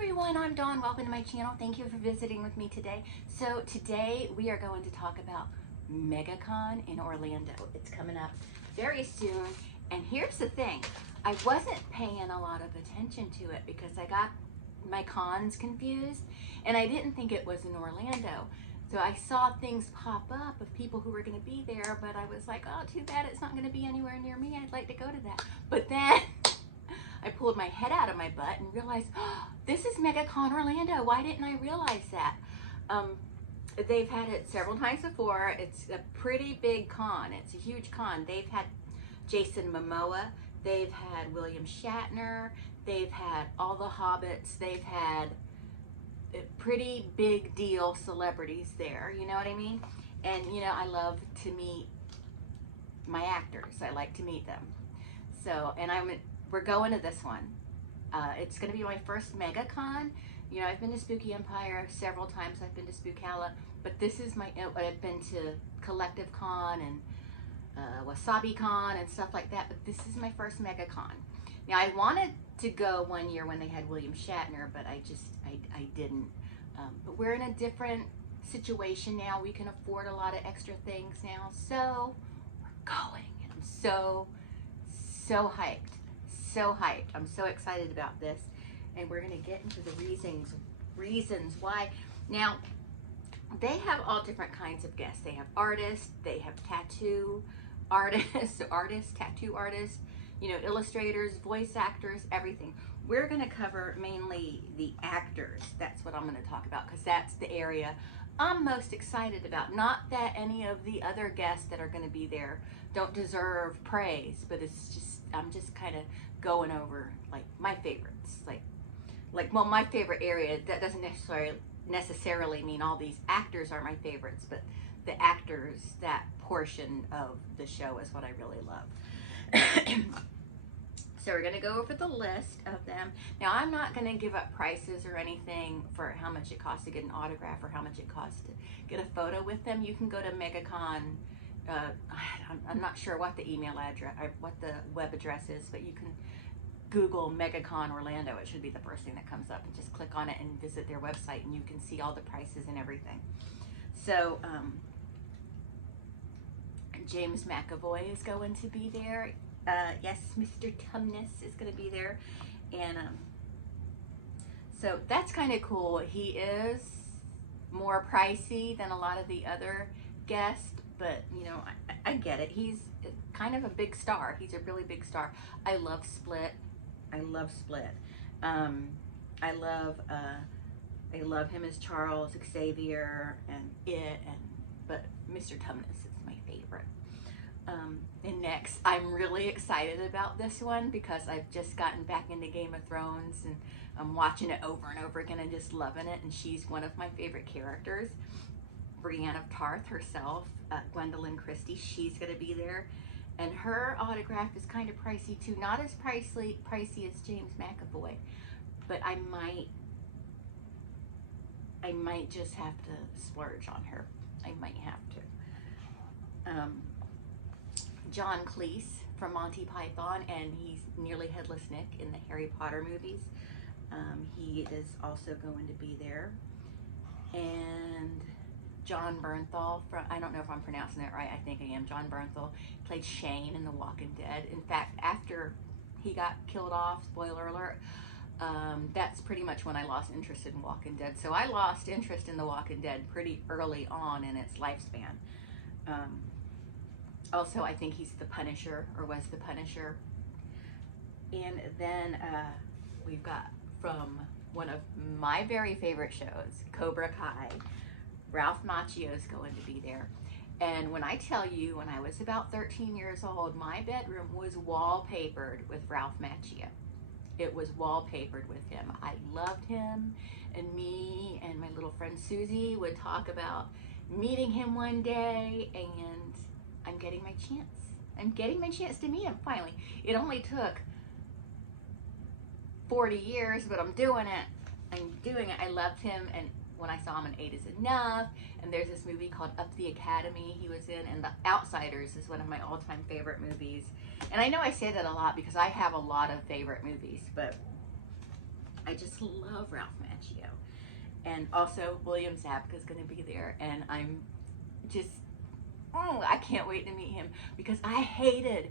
everyone, I'm Dawn. Welcome to my channel. Thank you for visiting with me today. So today we are going to talk about Megacon in Orlando. It's coming up very soon. And here's the thing, I wasn't paying a lot of attention to it because I got my cons confused and I didn't think it was in Orlando. So I saw things pop up of people who were going to be there, but I was like, oh, too bad it's not going to be anywhere near me. I'd like to go to that. But then I pulled my head out of my butt and realized, oh, this is Megacon Orlando. Why didn't I realize that? They've had it several times before. It's a pretty big con. It's a huge con. They've had Jason Momoa. They've had William Shatner. They've had all the Hobbits. They've had pretty big deal celebrities there. You know what I mean? And, you know, I love to meet my actors. I like to meet them. So, and we're going to this one. It's going to be my first MegaCon. You know, I've been to Spooky Empire several times. I've been to Spookala, but this is I've been to Collective Con and Wasabi Con and stuff like that, but this is my first MegaCon. Now, I wanted to go one year when they had William Shatner, but I didn't. But we're in a different situation now. We can afford a lot of extra things now, so we're going. And I'm so hyped. So hyped. I'm so excited about this, and we're going to get into the reasons why. Now, they have all different kinds of guests. They have artists, they have tattoo artists, tattoo artists, you know, illustrators, voice actors, everything. We're going to cover mainly the actors. That's what I'm going to talk about because that's the area I'm most excited about. Not that any of the other guests that are going to be there don't deserve praise, but it's just, I'm just kind of going over like my favorites, well, my favorite area. That doesn't necessarily mean all these actors are my favorites, but the actors, that portion of the show is what I really love. So we're going to go over the list of them. Now, I'm not going to give up prices or anything for how much it costs to get an autograph or how much it costs to get a photo with them. You can go to Megacon. I'm not sure what the email address, what the web address is, but you can Google Megacon Orlando. It should be the first thing that comes up, and just click on it and visit their website, and you can see all the prices and everything. So James McAvoy is going to be there. Yes, Mr. Tumnus is going to be there, and so that's kind of cool. He is more pricey than a lot of the other guests, but you know, I get it. He's kind of a big star. He's a really big star. I love Split. I love Split. I love him as Charles Xavier and but Mr. Tumnus is my favorite. And next, I'm really excited about this one because I've just gotten back into Game of Thrones and I'm watching it over and over again and just loving it. And she's one of my favorite characters. Brienne of Tarth herself, Gwendolyn Christie, she's going to be there. And her autograph is kind of pricey too. Not as pricey as James McAvoy, but I might just have to splurge on her. I might have to. John Cleese from Monty Python, and he's nearly Headless Nick in the Harry Potter movies. He is also going to be there. And John Bernthal, I don't know if I'm pronouncing it right, I think I am. John Bernthal played Shane in The Walking Dead. In fact, after he got killed off, spoiler alert, that's pretty much when I lost interest in Walking Dead. So I lost interest in The Walking Dead pretty early on in its lifespan. Also, I think he's the Punisher, or was the Punisher. And then we've got from one of my very favorite shows, Cobra Kai, Ralph Macchio is going to be there. And when I tell you, when I was about 13 years old, my bedroom was wallpapered with Ralph Macchio. It was wallpapered with him. I loved him, and me and my little friend Susie would talk about meeting him one day, and I'm getting my chance. I'm getting my chance to meet him finally. It only took 40 years, but I'm doing it. I'm doing it. I loved him, and when I saw him in 8 is Enough, and there's this movie called Up the Academy he was in, and The Outsiders is one of my all-time favorite movies. And I know I say that a lot because I have a lot of favorite movies, but I just love Ralph Macchio. And also William Zabka is going to be there, and I'm just, oh, I can't wait to meet him because I hated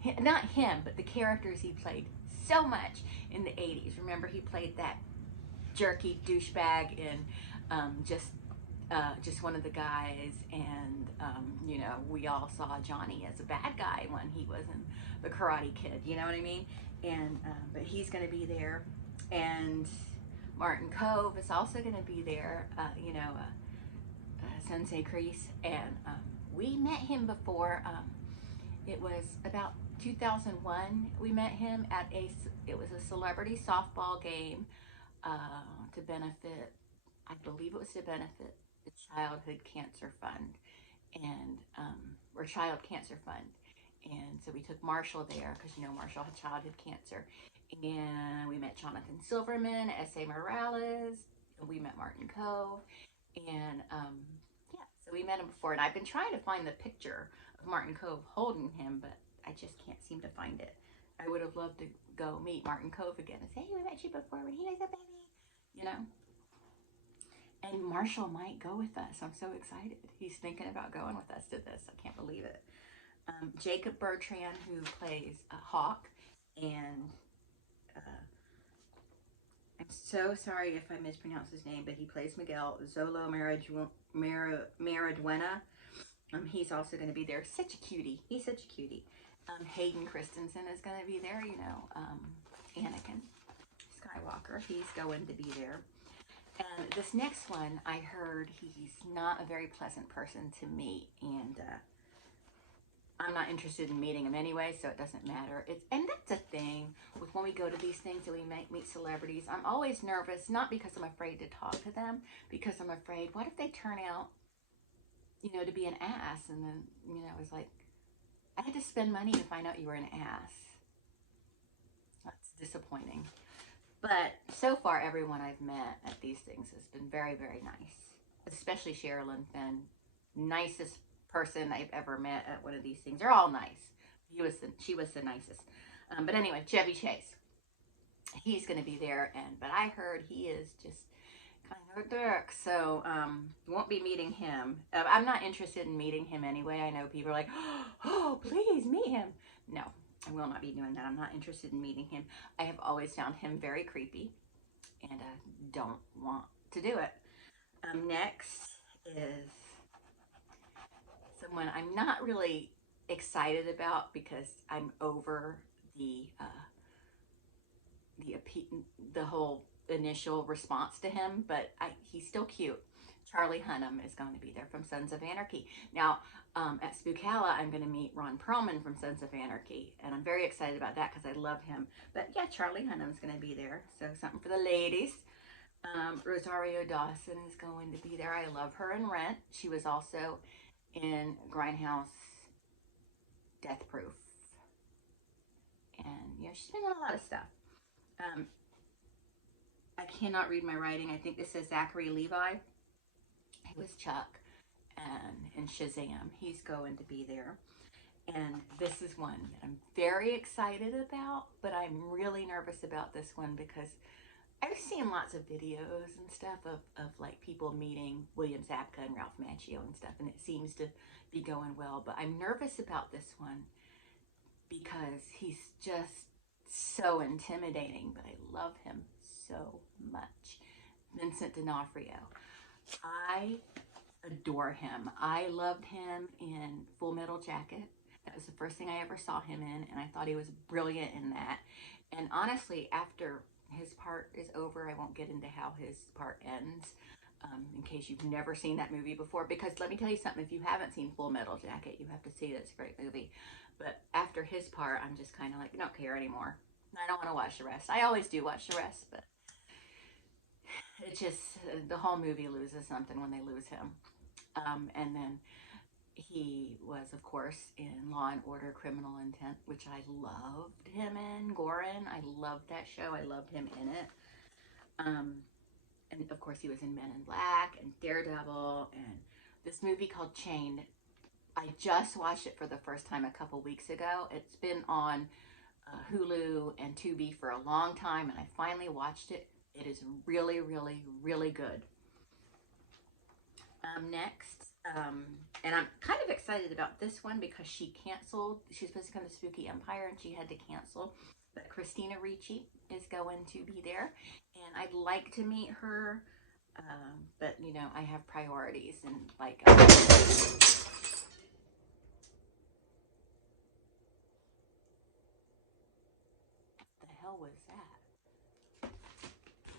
him, not him, but the characters he played so much in the 80s. Remember, he played that jerky douchebag in just one of the guys, and you know, we all saw Johnny as a bad guy when he was in the Karate Kid. You know what I mean? And but he's going to be there, and Martin Cove is also going to be there. You know, Sensei Kreese, and we met him before. It was about 2001. We met him at it was a celebrity softball game to benefit, I believe it was to benefit the Childhood Cancer Fund, and or Child Cancer Fund. And so we took Marshall there because, you know, Marshall had childhood cancer. And we met Jonathan Silverman, S.A. Morales, and we met Martin Cove. And yeah, so we met him before. And I've been trying to find the picture of Martin Cove holding him, but I just can't seem to find it. I would have loved to go meet Martin Cove again and say, hey, we met you before when he was a baby, you know. And Marshall might go with us. I'm so excited. He's thinking about going with us to this. I can't believe it. Jacob Bertrand, who plays Hawk, and I'm so sorry if I mispronounce his name, but he plays Miguel, Zolo Maraduena. He's also going to be there. Such a cutie. He's such a cutie. Hayden Christensen is going to be there, you know, Anakin Skywalker. He's going to be there. And this next one, I heard he's not a very pleasant person to meet, and I'm not interested in meeting him anyway, so it doesn't matter. And that's a thing with when we go to these things and we meet celebrities. I'm always nervous, not because I'm afraid to talk to them, because I'm afraid, what if they turn out, you know, to be an ass? And then, you know, it's like, I had to spend money to find out you were an ass. That's disappointing. But so far, everyone I've met at these things has been very, very nice. Especially Sherilyn Fenn, nicest person I've ever met at one of these things. They're all nice. She was the nicest. But anyway, Chevy Chase, he's going to be there, but I heard he is just kind of a jerk, so won't be meeting him. I'm not interested in meeting him anyway. I know people are like, oh, please meet him. No, I will not be doing that. I'm not interested in meeting him. I have always found him very creepy, and don't want to do it. Next is someone I'm not really excited about because I'm over the whole initial response to him, but he's still cute. Charlie Hunnam is going to be there from Sons of Anarchy. Now, at Spookalla, I'm going to meet Ron Perlman from Sons of Anarchy, and I'm very excited about that because I love him. But yeah, Charlie Hunnam's going to be there, so something for the ladies. Rosario Dawson is going to be there. I love her in Rent. She was also in Grindhouse Death Proof. And, you know, she's been in a lot of stuff. I cannot read my writing. I think this says Zachary Levi. He was Chuck, and in Shazam, he's going to be there. And this is one that I'm very excited about, but I'm really nervous about this one because I've seen lots of videos and stuff of like people meeting William Zabka and Ralph Macchio and stuff, and it seems to be going well. But I'm nervous about this one because he's just so intimidating, but I love him so much. Vincent D'Onofrio. I adore him. I loved him in Full Metal Jacket. That was the first thing I ever saw him in, and I thought he was brilliant in that. And honestly, after his part is over, I won't get into how his part ends, in case you've never seen that movie before, because let me tell you something, if you haven't seen Full Metal Jacket, you have to see it. It's a great movie. But after his part, I'm just kind of like, don't care anymore. I don't want to watch the rest. I always do watch the rest, but it just, the whole movie loses something when they lose him. And then he was, of course, in Law and Order Criminal Intent, which I loved him in. Gorin, I loved that show. I loved him in it. And of course, he was in Men in Black and Daredevil and this movie called Chained. I just watched it for the first time a couple weeks ago. It's been on Hulu and Tubi for a long time, and I finally watched it It is really, really, really good. Next, and I'm kind of excited about this one because she canceled. She was supposed to come to Spooky Empire and she had to cancel. But Christina Ricci is going to be there, and I'd like to meet her. But you know, I have priorities, and like, what the hell was that?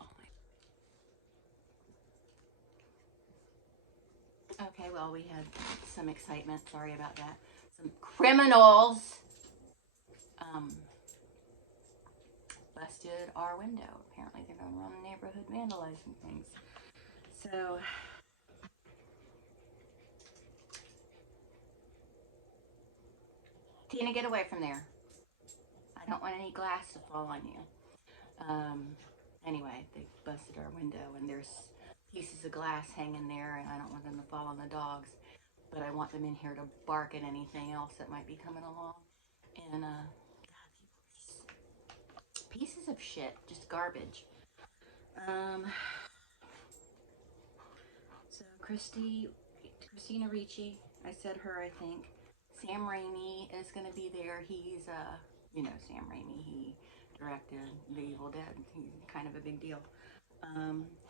Oh my. Okay, well, we had some excitement. Sorry about that. Some criminals um, busted our window. Apparently, they're going around the neighborhood vandalizing things. So, Tina, get away from there. I don't want any glass to fall on you. Um, anyway, they busted our window and there's pieces of glass hanging there, and I don't want them to fall on the dogs, but I want them in here to bark at anything else that might be coming along. And, God, pieces of shit, just garbage. Um, so Christina Ricci, I said her, I think. Sam Raimi is going to be there. He's, you know, Sam Raimi, he directed The Evil Dead. He's kind of a big deal.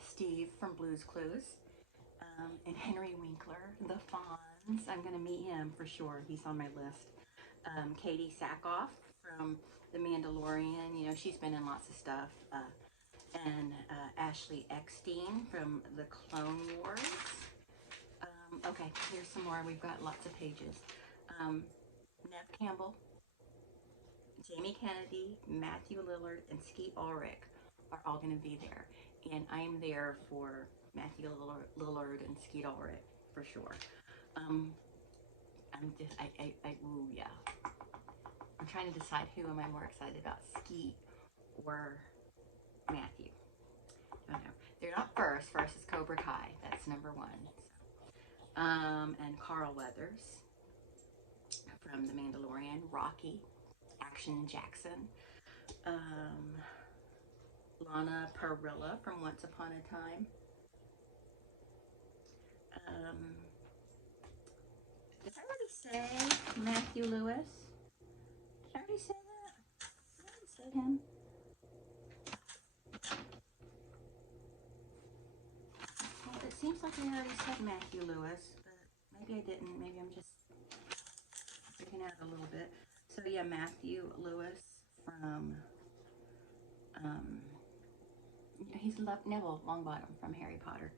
Steve from Blue's Clues, and Henry Winkler, the Fonz. I'm going to meet him for sure. He's on my list. Katie Sackhoff from The Mandalorian. You know, she's been in lots of stuff. And Ashley Eckstein from The Clone Wars. Okay, here's some more. We've got lots of pages. Nev Campbell, Jamie Kennedy, Matthew Lillard, and Skeet Ulrich are all going to be there. And I'm there for Matthew Lillard and Skeet Ulrich for sure. I'm just, ooh, yeah. I'm trying to decide who am I more excited about, Skeet or Matthew. I don't know. They're not first. First is Cobra Kai. That's number one. And Carl Weathers from The Mandalorian, Rocky, Action Jackson, Lana Parrilla from Once Upon a Time. Did I already say Matthew Lewis? Did I already say that? I already said him. Well, it seems like I already said Matthew Lewis, but maybe I didn't. Maybe I'm just freaking out a little bit. So yeah, Matthew Lewis from he's Neville Longbottom from Harry Potter.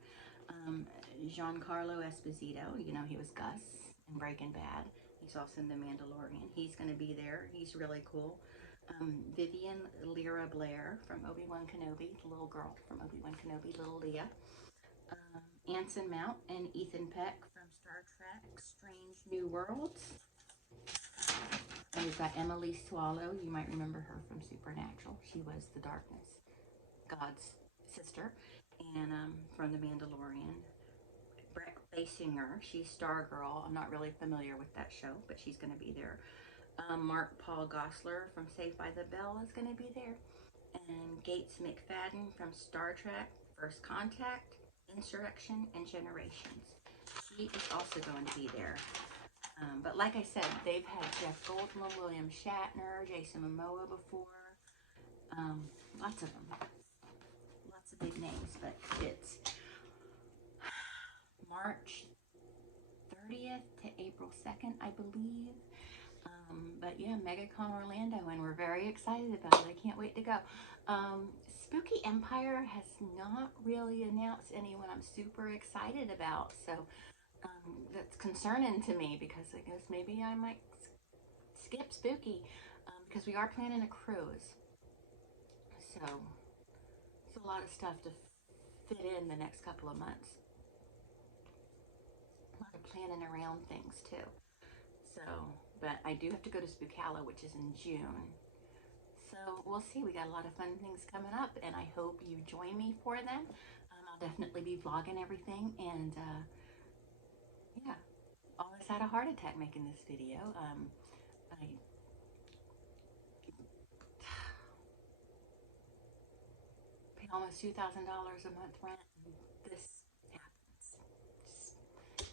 Giancarlo Esposito, you know, he was Gus in Breaking Bad. He's also in The Mandalorian. He's going to be there. He's really cool. Vivian Lyra Blair from Obi-Wan Kenobi, the little girl from Obi-Wan Kenobi, little Leia. Anson Mount and Ethan Peck from Star Trek Strange New Worlds. And we've got Emily Swallow. You might remember her from Supernatural. She was the Darkness, God's sister. And from The Mandalorian. Brett Basinger, she's Stargirl. I'm not really familiar with that show, but she's going to be there. Mark Paul Gosselaar from Saved by the Bell is going to be there. And Gates McFadden from Star Trek First Contact, Insurrection, and Generations. She is also going to be there. But like I said, they've had Jeff Goldblum, William Shatner, Jason Momoa before. Lots of them. Lots of big names, but it's March 30th to April 2nd, I believe. But yeah, Megacon Orlando, and we're very excited about it. I can't wait to go. Spooky Empire has not really announced anyone I'm super excited about, so that's concerning to me because I guess maybe I might skip Spooky because we are planning a cruise. So it's a lot of stuff to fit in the next couple of months. A lot of planning around things too. So, but I do have to go to Spookala, which is in June. So we'll see. We got a lot of fun things coming up, and I hope you join me for them. I'll definitely be vlogging everything, and yeah, almost had a heart attack making this video. I almost $2,000 a month rent, and this happens.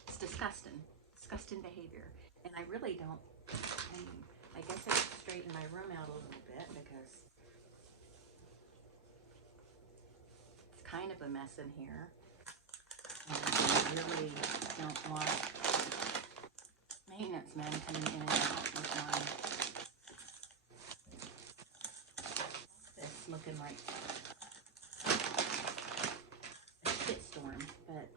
It's disgusting. Disgusting behavior. And I really don't, I mean, I guess I should straighten my room out a little bit because it's kind of a mess in here. And I really don't want maintenance men coming in and out with my, it's looking like a shitstorm, but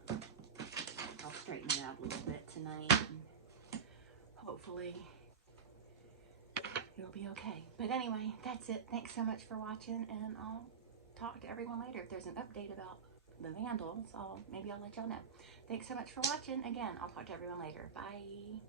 I'll straighten it out a little bit tonight and hopefully it'll be okay. But anyway, that's it. Thanks so much for watching, and I'll talk to everyone later. If there's an update about the vandals, maybe I'll let y'all know. Thanks so much for watching. Again, I'll talk to everyone later. Bye.